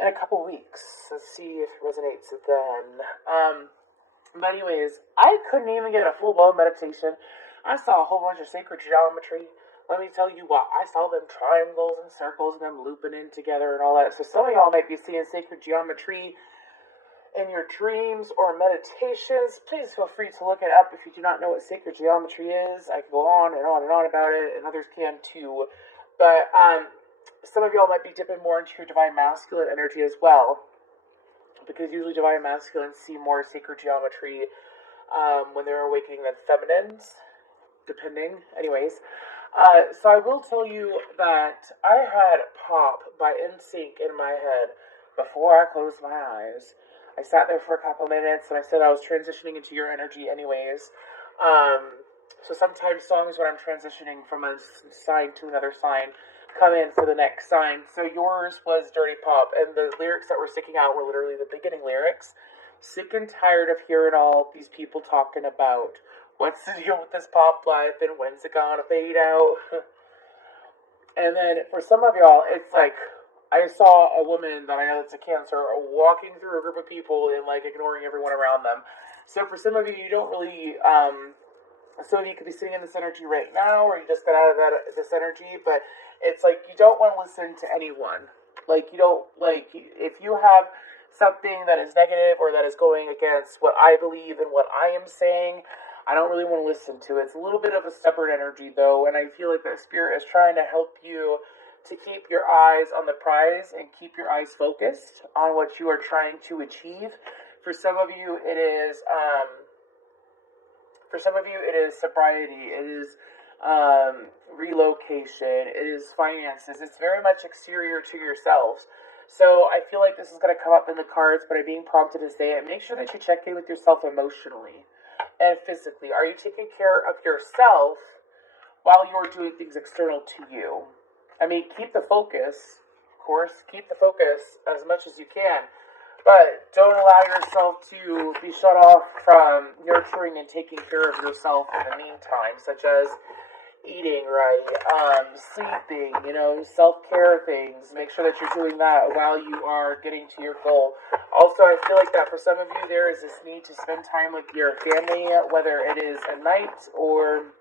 in a couple weeks. Let's see if it resonates then. But anyways, I couldn't even get a full blown meditation. I saw a whole bunch of sacred geometry. Let me tell you what, I saw them triangles and circles and them looping in together and all that. So some of y'all might be seeing sacred geometry in your dreams or meditations. Please feel free to look it up if you do not know what sacred geometry is. I can go on and on and on about it, and others can too. But some of y'all might be dipping more into your divine masculine energy as well, because usually divine masculines see more sacred geometry when they're awakening than feminines, depending. Anyways, so I will tell you that I had Pop by NSYNC in my head before I closed my eyes. I sat there for a couple minutes and I said I was transitioning into your energy anyways. So sometimes songs when I'm transitioning from a sign to another sign come in for the next sign. So yours was Dirty Pop, and the lyrics that were sticking out were literally the beginning lyrics. Sick and tired of hearing all these people talking about what's the deal with this pop life and when's it gonna fade out. And then for some of y'all, it's like I saw a woman that I know that's a Cancer walking through a group of people and like ignoring everyone around them. So for some of you, you don't really some of you could be sitting in this energy right now, or you just got out of this energy, but it's like you don't want to listen to anyone. Like you don't, like, if you have something that is negative or that is going against what I believe and what I am saying, I don't really want to listen to it. It's a little bit of a stubborn energy though, and I feel like that spirit is trying to help you to keep your eyes on the prize and keep your eyes focused on what you are trying to achieve. For some of you, it is sobriety, it is relocation, it is finances. It's very much exterior to yourselves. So I feel like this is going to come up in the cards, but I'm being prompted to say it. Make sure that you check in with yourself emotionally and physically. Are you taking care of yourself while you're doing things external to you? I mean, keep the focus, of course, keep the focus as much as you can. But don't allow yourself to be shut off from nurturing and taking care of yourself in the meantime, such as eating right, sleeping, self-care things. Make sure that you're doing that while you are getting to your goal. Also, I feel like that for some of you, there is this need to spend time with your family, whether it is at night or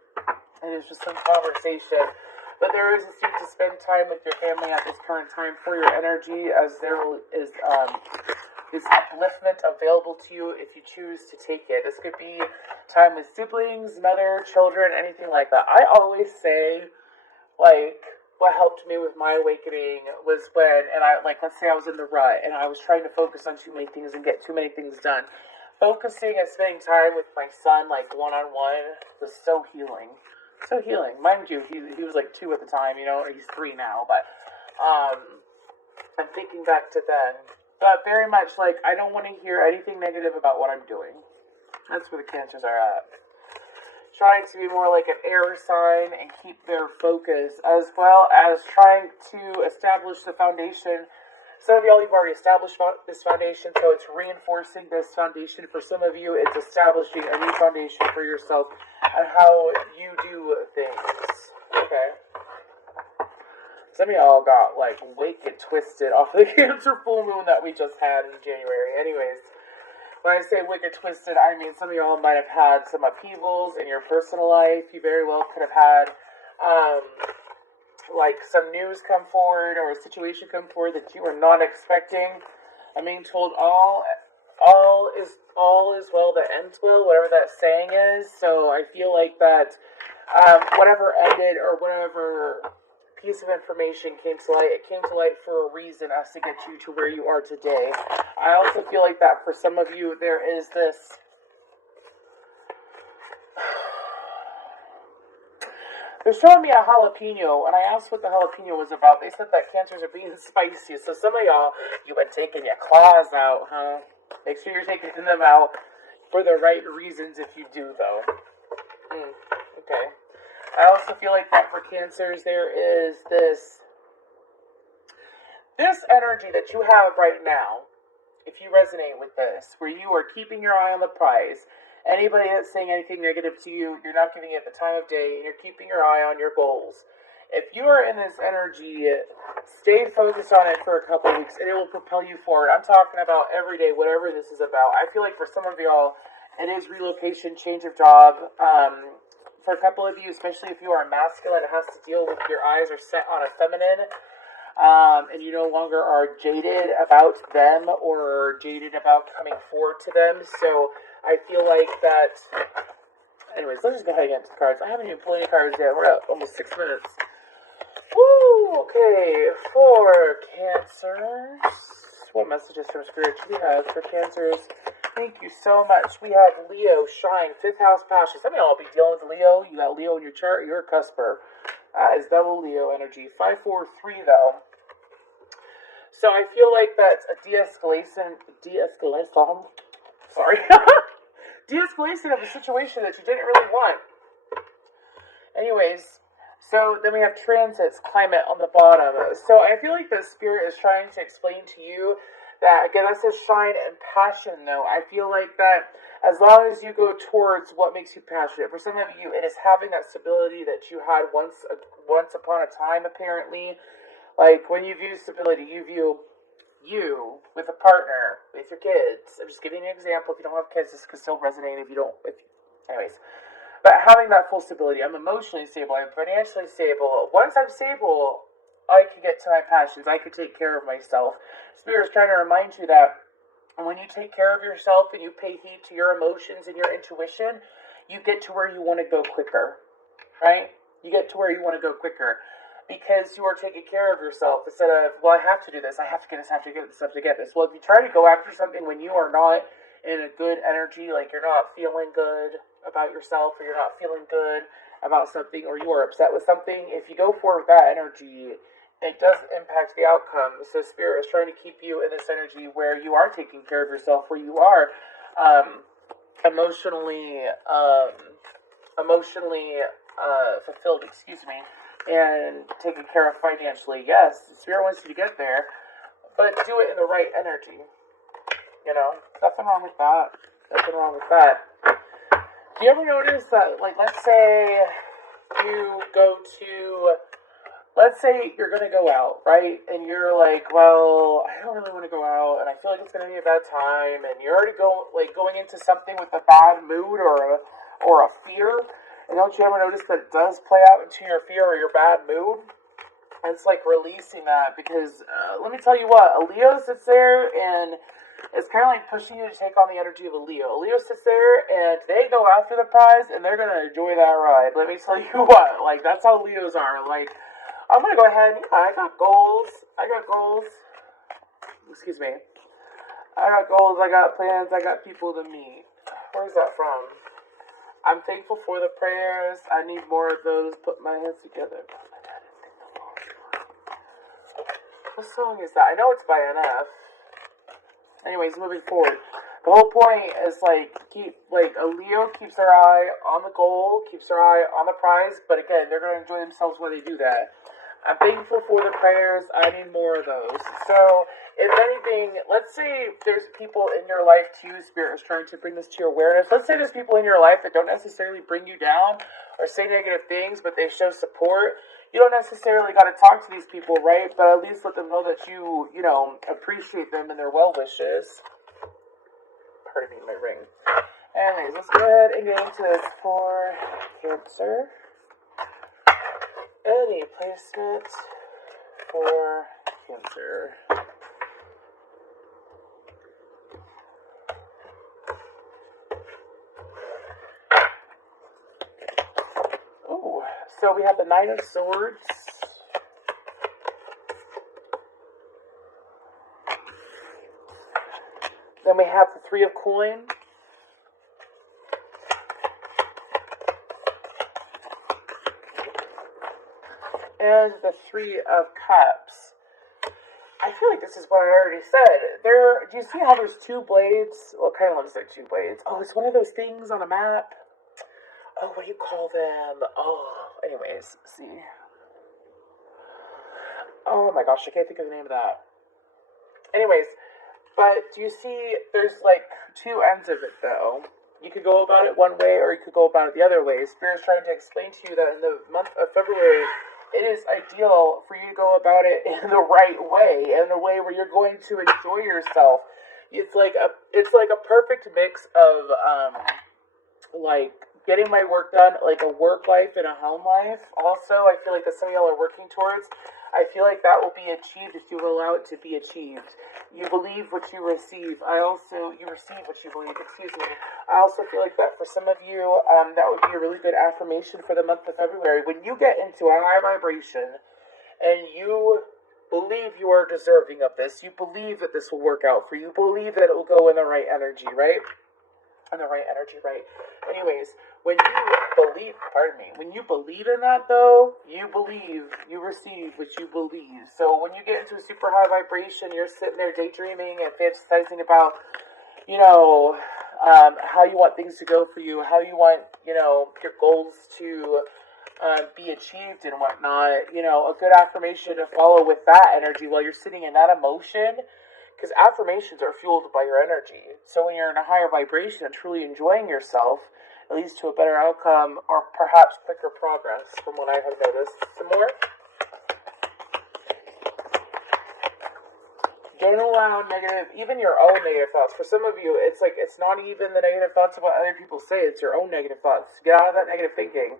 it is just some conversation. But there is a need to spend time with your family at this current time for your energy, as there is upliftment available to you if you choose to take it. This could be time with siblings, mother, children, anything like that. I always say, like, what helped me with my awakening was when, let's say I was in the rut and I was trying to focus on too many things and get too many things done. Focusing and spending time with my son, like, one-on-one, was so healing. So healing. Mind you, he was like 2 at the time, he's 3 now, but I'm thinking back to then. But very much like, I don't want to hear anything negative about what I'm doing. That's where the Cancers are at. Trying to be more like an air sign and keep their focus, as well as trying to establish the foundation. Some of y'all, you've already established this foundation, so it's reinforcing this foundation. For some of you, it's establishing a new foundation for yourself and how you do things. Okay. Some of y'all got, like, wicked twisted off of the Cancer full moon that we just had in January. Anyways, when I say wicked twisted, I mean some of y'all might have had some upheavals in your personal life. You very well could have had, some news come forward or a situation come forward that you were not expecting. I'm being told all is well that ends well, whatever that saying is. So I feel like that whatever ended or whatever piece of information came to light, it came to light for a reason as to get you to where you are today. I also feel like that for some of you, there is this they're showing me a jalapeno, and I asked what the jalapeno was about. They said that Cancers are being spicy, so some of y'all, you've been taking your claws out, huh? Make sure you're taking them out for the right reasons if you do, though. Okay. I also feel like that for Cancers, there is this energy that you have right now, if you resonate with this, where you are keeping your eye on the prize. Anybody that's saying anything negative to you, you're not giving it the time of day, and you're keeping your eye on your goals. If you are in this energy, stay focused on it for a couple of weeks and it will propel you forward. I'm talking about every day, whatever this is about. I feel like for some of y'all, it is relocation, change of job. For a couple of you, especially if you are masculine, it has to deal with your eyes are set on a feminine. And you no longer are jaded about them or jaded about coming forward to them. So I feel like that. Anyways, let's just go ahead and get into the cards. I haven't even pulled any cards yet. We're at almost 6 minutes. Woo! Okay, for Cancers. What messages from Spirit do we have for Cancers? Thank you so much. We have Leo, Shine, 5th house passion. Some of y'all be dealing with Leo. You got Leo in your chart. You're a cusper. That is double Leo energy. 543 though. So I feel like that's a de-escalation. Sorry. De-escalation of a situation that you didn't really want. Anyways, so then we have transits, climate on the bottom. So I feel like the Spirit is trying to explain to you that, again, that says shine and passion, though. I feel like that as long as you go towards what makes you passionate, for some of you, it is having that stability that you had once upon a time, apparently. Like, when you view stability, you view you with a partner, with your kids. I'm just giving you an example. If you don't have kids, this could still resonate anyways. But having that full stability, I'm emotionally stable, I'm financially stable. Once I'm stable, I can get to my passions. I can take care of myself. Spirit is trying to remind you that when you take care of yourself and you pay heed to your emotions and your intuition, you get to where you want to go quicker, right? You get to where you want to go quicker. Because you are taking care of yourself instead of, well, I have to do this, I have to get this, I have to get this, I have to get this. Well, if you try to go after something when you are not in a good energy, like you're not feeling good about yourself, or you're not feeling good about something, or you are upset with something, if you go forward with that energy, it does impact the outcome. So Spirit is trying to keep you in this energy where you are taking care of yourself, where you are emotionally fulfilled, and taken care of financially. Yes, Spirit wants you to get there, but do it in the right energy. You know, nothing wrong with that. Nothing wrong with that. Do you ever notice that, like, let's say you're going to go out, right? And you're like, well, I don't really want to go out, and I feel like it's going to be a bad time, and you're already going into something with a bad mood or a fear. And don't you ever notice that it does play out into your fear or your bad mood? And it's like releasing that, because let me tell you what, a Leo sits there and it's kind of like pushing you to take on the energy of a Leo. A Leo sits there and they go after the prize and they're going to enjoy that ride. Let me tell you what, like, that's how Leos are. Like, I'm going to go ahead and, I got goals. Excuse me. I got goals, I got plans, I got people to meet. Where's that from? I'm thankful for the prayers. I need more of those. Put my hands together. What song is that? I know it's by NF. Anyways, moving forward. The whole point is, like, a Leo keeps their eye on the goal, keeps their eye on the prize, but again, they're going to enjoy themselves while they do that. I'm thankful for the prayers. I need more of those. So, if anything, let's say there's people in your life too, Spirit is trying to bring this to your awareness. Let's say there's people in your life that don't necessarily bring you down or say negative things, but they show support. You don't necessarily got to talk to these people, right? But at least let them know that you appreciate them and their well wishes. Pardon me, my ring. Anyways, let's go ahead and get into this for Cancer. Any placement for Cancer. Oh, so we have the Nine of Swords. Then we have the Three of Coins. And the Three of Cups. I feel like this is what I already said. Do you see how there's two blades? Well, it kind of looks like two blades. Oh, it's one of those things on a map. Oh, what do you call them? Oh, anyways, see. Oh my gosh, I can't think of the name of that. Anyways, but do you see there's like two ends of it though? You could go about it one way or you could go about it the other way. Spirit's trying to explain to you that in the month of February, it is ideal for you to go about it in the right way, in a way where you're going to enjoy yourself. It's like a perfect mix of like getting my work done, like a work life and a home life. Also, I feel like that some of y'all are working towards. I feel like that will be achieved if you allow it to be achieved. You believe what you receive. You receive what you believe. Excuse me. I also feel like that for some of you, that would be a really good affirmation for the month of February. When you get into a high vibration and you believe you are deserving of this, you believe that this will work out for you, you believe that it will go in the right energy, right? In the right energy, right? Anyways, when you believe in that though, you believe, you receive what you believe. So when you get into a super high vibration, you're sitting there daydreaming and fantasizing about, how you want things to go for you, how you want, your goals to be achieved and whatnot. A good affirmation to follow with that energy while you're sitting in that emotion, because affirmations are fueled by your energy. So when you're in a higher vibration and truly enjoying yourself, it leads to a better outcome or perhaps quicker progress from what I have noticed. Some more? Don't allow negative, even your own negative thoughts. For some of you, it's like, it's not even the negative thoughts of what other people say, it's your own negative thoughts. Get out of that negative thinking.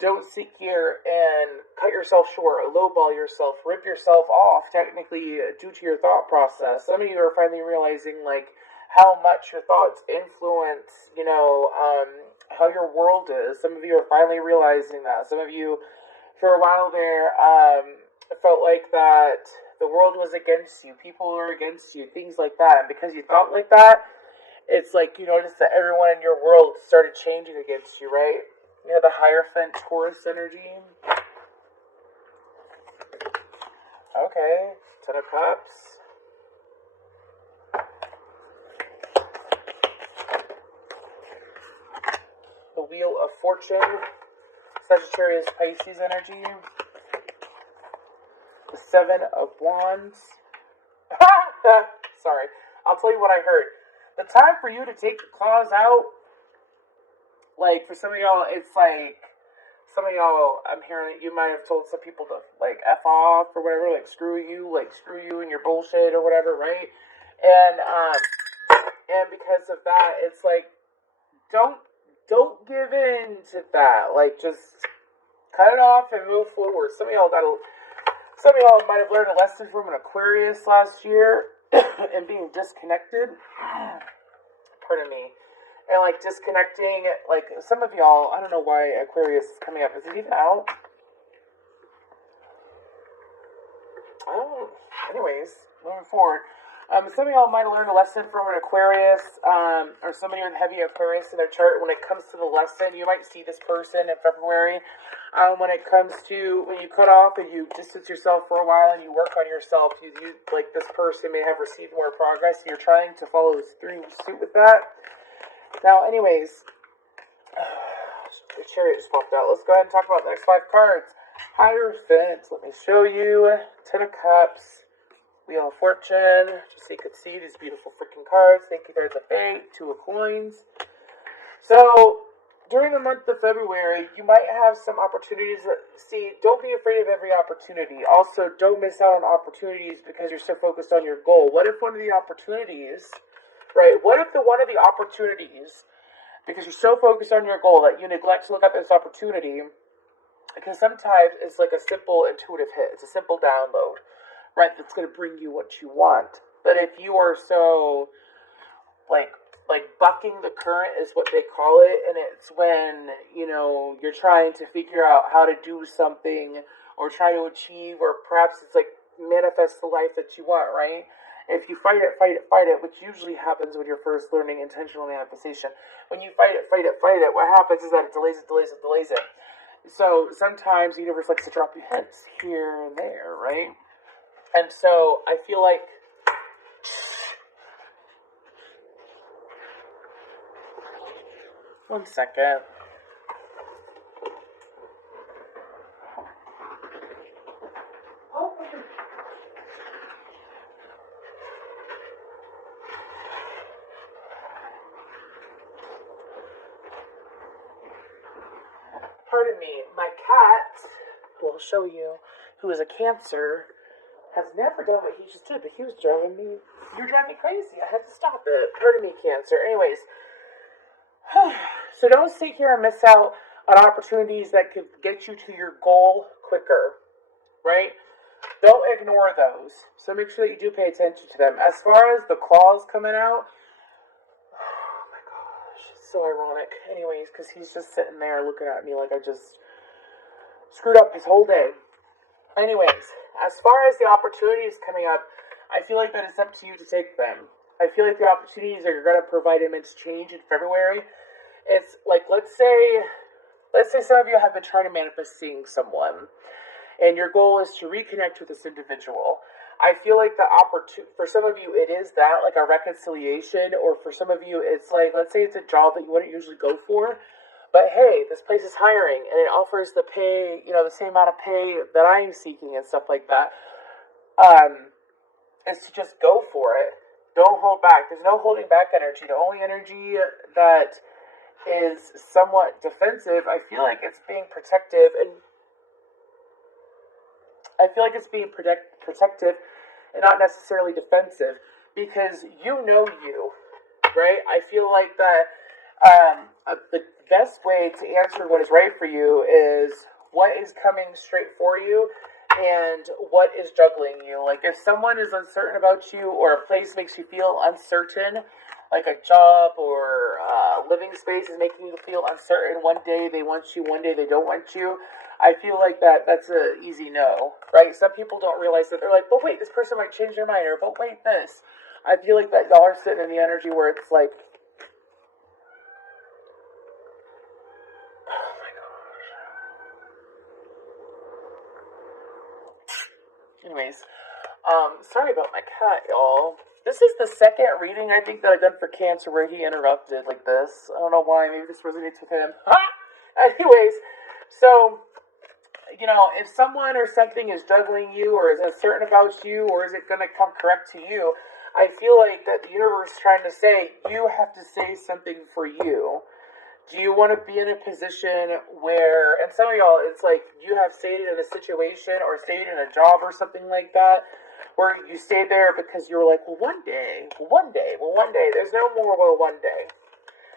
Don't sit here and cut yourself short, lowball yourself, rip yourself off, technically, due to your thought process. Some of you are finally realizing, like, how much your thoughts influence, how your world is. Some of you are finally realizing that. Some of you, for a while there, felt like that the world was against you, people were against you, things like that. And because you thought like that, it's like you notice that everyone in your world started changing against you, right? The Hierophant Taurus energy. Okay, Ten of Cups. The Wheel of Fortune. Sagittarius Pisces energy. The Seven of Wands. Sorry, I'll tell you what I heard. The time for you to take the claws out, like, for some of y'all, it's like, some of y'all, I'm hearing it, you might have told some people to, like, F off or whatever, like, screw you and your bullshit or whatever, right? And because of that, it's like, don't give in to that. Like, just cut it off and move forward. Some of y'all might have learned a lesson from an Aquarius last year and being disconnected. Pardon me. And, like, disconnecting, like, some of y'all, I don't know why Aquarius is coming up. Is it even out? Oh, anyways, moving forward. Some of y'all might have learned a lesson from an Aquarius, or somebody with heavy Aquarius in their chart. When it comes to the lesson, you might see this person in February. When it comes to when you cut off and you distance yourself for a while and you work on yourself, you like, this person may have received more progress. And you're trying to follow through suit with that. Now, anyways, the Chariot just popped out. Let's go ahead and talk about the next 5 cards. Hierophant. Let me show you. Ten of Cups. Wheel of Fortune. Just so you could see these beautiful freaking cards. Thank you, there's a Fate. 2 of Coins. So, during the month of February, you might have some opportunities. Don't be afraid of every opportunity. Also, don't miss out on opportunities because you're so focused on your goal. What if one of the opportunities, right? What if one of the opportunities, because you're so focused on your goal that you neglect to look at this opportunity, because sometimes it's like a simple intuitive hit. It's a simple download, right? That's going to bring you what you want. But if you are so, like bucking the current is what they call it, and it's when, you're trying to figure out how to do something or try to achieve, or perhaps it's like manifest the life that you want, right? If you fight it, which usually happens when you're first learning intentional manifestation. When you fight it, what happens is that it delays it. So sometimes the universe likes to drop you hints here and there, right? And so I feel like one second. Pardon me, my cat who I'll show you, who is a Cancer, has never done what he just did, but he was driving me. You're driving me crazy. I had to stop it. Pardon me, Cancer. Anyways, so don't sit here and miss out on opportunities that could get you to your goal quicker, right? Don't ignore those. So make sure that you do pay attention to them. As far as the claws coming out, oh my gosh, it's so ironic. Anyways, because he's just sitting there looking at me like I just screwed up his whole day. Anyways, as far as the opportunities coming up, I feel like that it's up to you to take them. I feel like the opportunities are going to provide immense change in February. It's like, let's say some of you have been trying to manifest seeing someone, and your goal is to reconnect with this individual. I feel like the opportunity, for some of you, it is that, like a reconciliation, or for some of you, it's like, let's say it's a job that you wouldn't usually go for, but hey, this place is hiring, and it offers the pay, the same amount of pay that I'm seeking and stuff like that. Is to just go for it. Don't hold back. There's no holding back energy. The only energy that is somewhat defensive, I feel like it's being protective, and I feel like it's being protective and not necessarily defensive, because you, right? I feel like that the best way to answer what is right for you is what is coming straight for you and what is juggling you. Like, if someone is uncertain about you, or a place makes you feel uncertain, like a job or living space is making you feel uncertain. One day they want you, one day they don't want you. I feel like that's an easy no, right? Some people don't realize that. They're like, but wait, this person might change their mind, or but wait, this. I feel like that y'all are sitting in the energy where it's like, oh my gosh. Anyways, sorry about my cat, y'all. This is the second reading, I think, that I've done for Cancer where he interrupted like this. I don't know why. Maybe this resonates with him. Anyways, so, if someone or something is juggling you, or is uncertain about you, or is it going to come correct to you, I feel like that the universe is trying to say, you have to say something for you. Do you want to be in a position where, and some of y'all, it's like you have stayed in a situation or stayed in a job or something like that, where you stayed there because you were like, well, one day. There's no more, well, one day.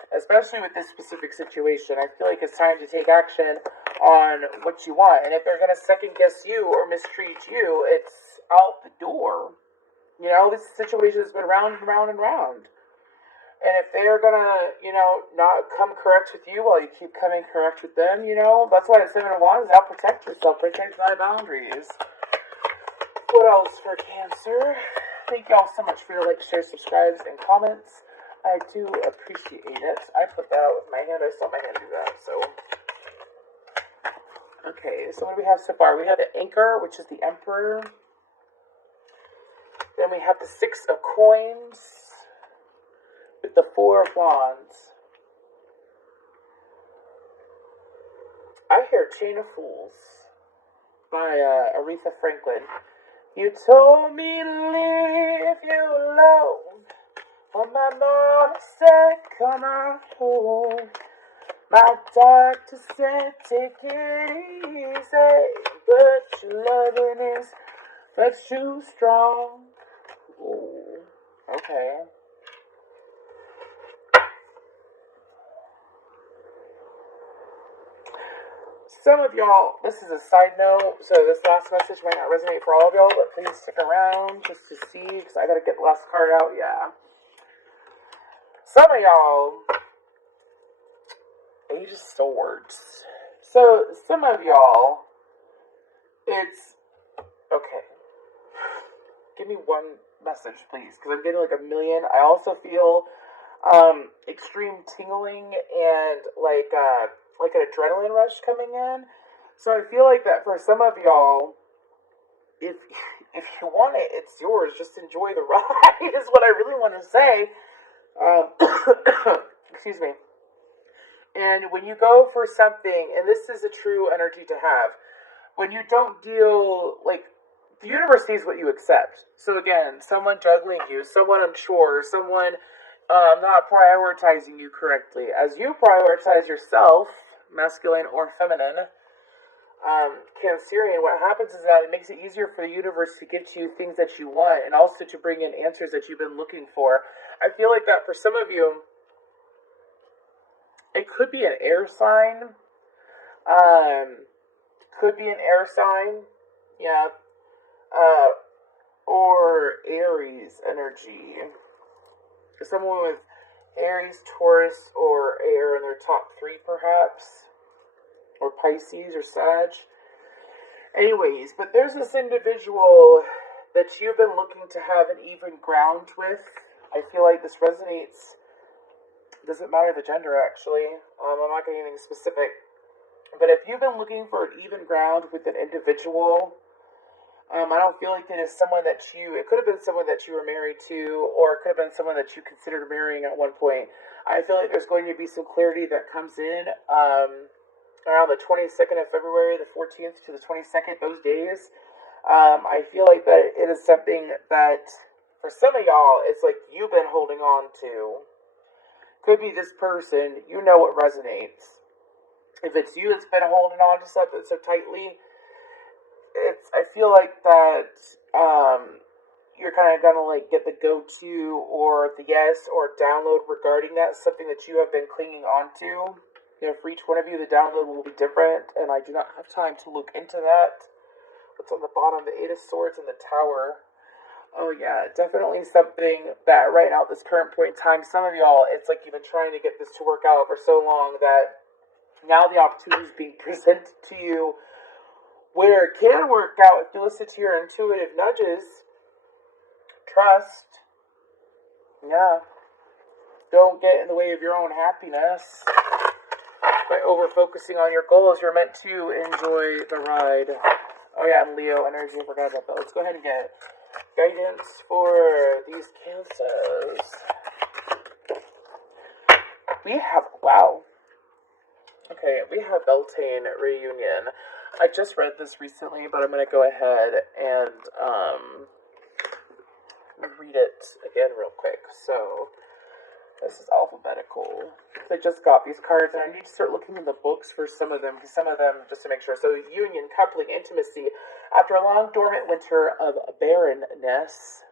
Especially with this specific situation, I feel like it's time to take action on what you want. And if they're going to second guess you or mistreat you, it's out the door. This situation has been round and round and round. And if they're gonna, not come correct with you while you keep coming correct with them, that's why it's 7 of Wands is out. Protect yourself, protect my boundaries. What else for Cancer? Thank y'all so much for your likes, shares, subscribes, and comments. I do appreciate it. I put that out with my hand. I saw my hand do that, so. Okay, so what do we have so far? We have the Anchor, which is the Emperor. Then we have the 6 of Coins with the 4 of Wands. I hear Chain of Fools by Aretha Franklin. You told me to leave you alone when my mom said come on home. My doctor said take it easy, but your loving is that's too strong. Ooh, okay. Some of y'all, this is a side note, so this last message might not resonate for all of y'all, but please stick around just to see, because I gotta get the last card out, yeah. Some of y'all, Age of Swords. So, some of y'all, it's, okay. Give me one message, please, because I'm getting like a million. I also feel extreme tingling and like an adrenaline rush coming in. So I feel like that for some of y'all, if you want it, it's yours. Just enjoy the ride is what I really want to say. Excuse me. And when you go for something, and this is a true energy to have, when you don't deal, like, the universe sees what you accept. So again, someone juggling you, someone unsure, someone not prioritizing you correctly. As you prioritize yourself, masculine or feminine, Cancerian, what happens is that it makes it easier for the universe to give to you things that you want and also to bring in answers that you've been looking for. I feel like that for some of you, it could be an air sign. Um, could be an air sign. Yeah. Uh, or Aries energy. Someone with Aries, Taurus, or air in their top three, perhaps. Or Pisces or Sag. Anyways, but there's this individual that you've been looking to have an even ground with. I feel like this resonates. Doesn't matter the gender, actually. I'm not getting anything specific. But if you've been looking for an even ground with an individual, I don't feel like it is someone that it could have been someone that you were married to, or it could have been someone that you considered marrying at one point. I feel like there's going to be some clarity that comes in, around the 22nd of February, the 14th to the 22nd, those days. I feel like that it is something that, for some of y'all, it's like you've been holding on to. Could be this person, you know what resonates. If it's you that's been holding on to something so tightly, I feel like that, you're kind of gonna like get the go-to or the yes or download regarding that, something that you have been clinging on to. For each one of you, the download will be different, and I do not have time to look into that. What's on the bottom? The Eight of Swords and the Tower. Oh, yeah, definitely something that right now, at this current point in time, some of y'all, it's like you've been trying to get this to work out for so long that now the opportunity is being presented to you where it can work out if you listen to your intuitive nudges. Trust. Yeah. Don't get in the way of your own happiness. By over-focusing on your goals, you're meant to enjoy the ride. Oh yeah, and Leo energy, I forgot about that. Let's go ahead and get guidance for these cancers. Wow. Okay, we have Beltane Reunion. I just read this recently, but I'm going to go ahead and read it again real quick. So, this is alphabetical. I just got these cards, and I need to start looking in the books for some of them, just to make sure. So, union, coupling, intimacy. After a long dormant winter of barrenness,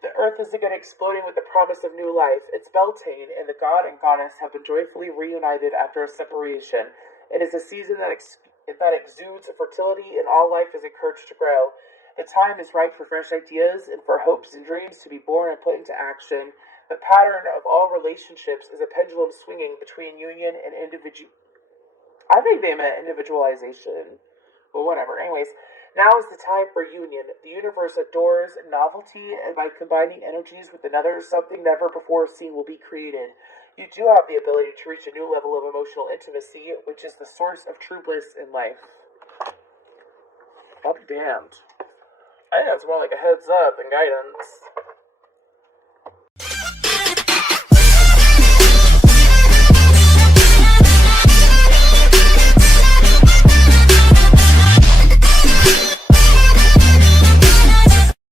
the earth is again exploding with the promise of new life. It's Beltane, and the god and goddess have been joyfully reunited after a separation. It is a season that exudes fertility, and all life is encouraged to grow. The time is right for fresh ideas and for hopes and dreams to be born and put into action. The pattern of all relationships is a pendulum swinging between union and individual. I think they meant individualization. But whatever. Anyways, now is the time for union. The universe adores novelty, and by combining energies with another, something never before seen will be created. You do have the ability to reach a new level of emotional intimacy, which is the source of true bliss in life. I'll be damned. I think that's more like a heads up than guidance.